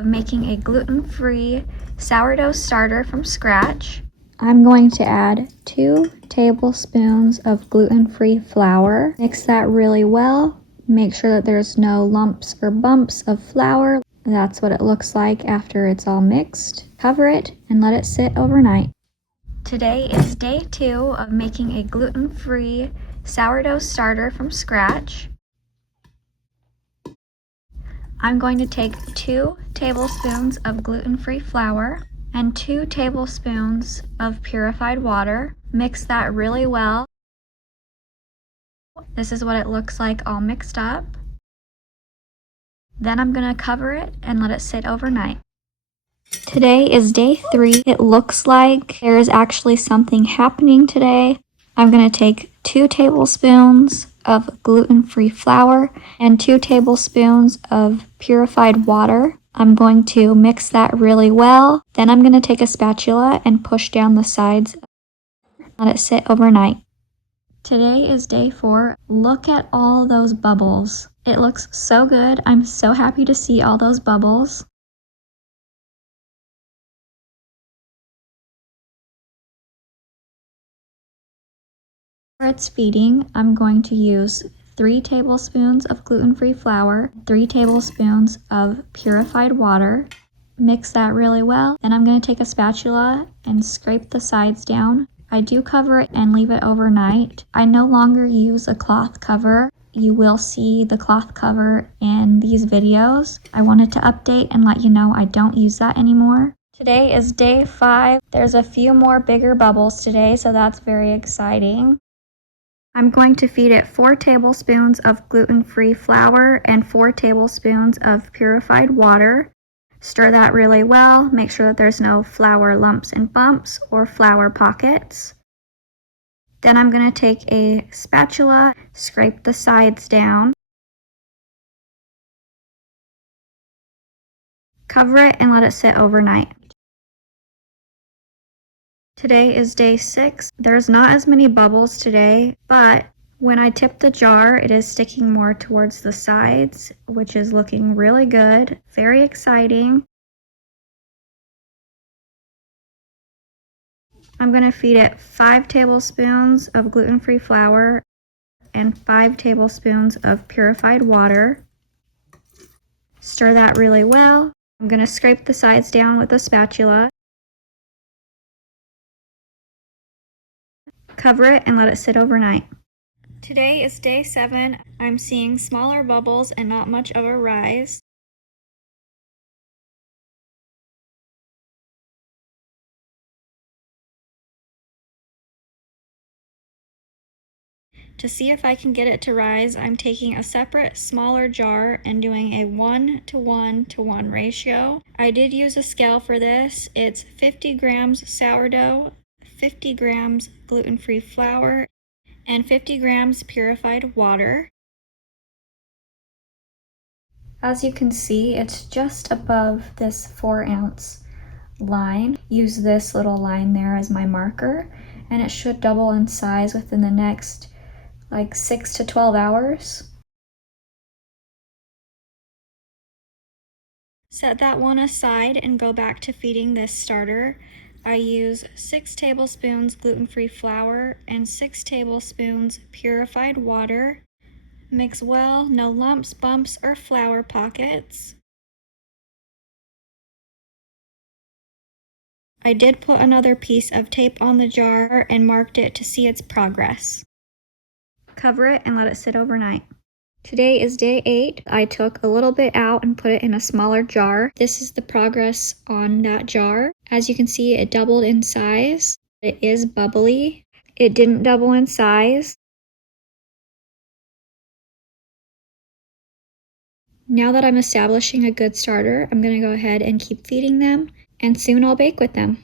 of making a gluten-free sourdough starter from scratch. I'm going to add 2 tablespoons of gluten-free flour. Mix that really well. Make sure that there's no lumps or bumps of flour. That's what it looks like after it's all mixed. Cover it and let it sit overnight. Today is day 2 of making a gluten-free sourdough starter from scratch. I'm going to take 2 tablespoons of gluten-free flour and 2 tablespoons of purified water. Mix that really well. This is what it looks like all mixed up. Then I'm going to cover it and let it sit overnight. Today is day 3. It looks like there is actually something happening today. I'm going to take 2 tablespoons of gluten-free flour and 2 tablespoons of purified water. I'm going to mix that really well. Then I'm going to take a spatula and push down the sides. Let it sit overnight. Today is day 4. Look at all those bubbles. It looks so good. I'm so happy to see all those bubbles. For its feeding, I'm going to use 3 tablespoons of gluten-free flour, 3 tablespoons of purified water. Mix that really well. Then I'm going to take a spatula and scrape the sides down. I do cover it and leave it overnight. I no longer use a cloth cover. You will see the cloth cover in these videos. I wanted to update and let you know I don't use that anymore. Today is day 5. There's a few more bigger bubbles today, so that's very exciting. I'm going to feed it 4 tablespoons of gluten-free flour and 4 tablespoons of purified water. Stir that really well. Make sure that there's no flour lumps and bumps or flour pockets. Then I'm going to take a spatula, scrape the sides down. Cover it and let it sit overnight. Today is day 6. There's not as many bubbles today, but when I tip the jar, it is sticking more towards the sides, which is looking really good. Very exciting. I'm going to feed it 5 tablespoons of gluten-free flour and 5 tablespoons of purified water. Stir that really well. I'm going to scrape the sides down with a spatula. Cover it and let it sit overnight. Today is day 7. I'm seeing smaller bubbles and not much of a rise. To see if I can get it to rise, I'm taking a separate smaller jar and doing a 1:1:1 ratio. I did use a scale for this. It's 50 grams sourdough, 50 grams gluten-free flour, and 50 grams purified water. As you can see, it's just above this 4-ounce line. Use this little line there as my marker, and it should double in size within the next 6 to 12 hours. Set that one aside and go back to feeding this starter. I use 6 tablespoons gluten-free flour and 6 tablespoons purified water. Mix well, no lumps, bumps, or flour pockets. I did put another piece of tape on the jar and marked it to see its progress. Cover it and let it sit overnight. Today is day 8. I took a little bit out and put it in a smaller jar. This is the progress on that jar. As you can see, it doubled in size. It is bubbly. It didn't double in size. Now that I'm establishing a good starter, I'm going to go ahead and keep feeding them, and soon I'll bake with them.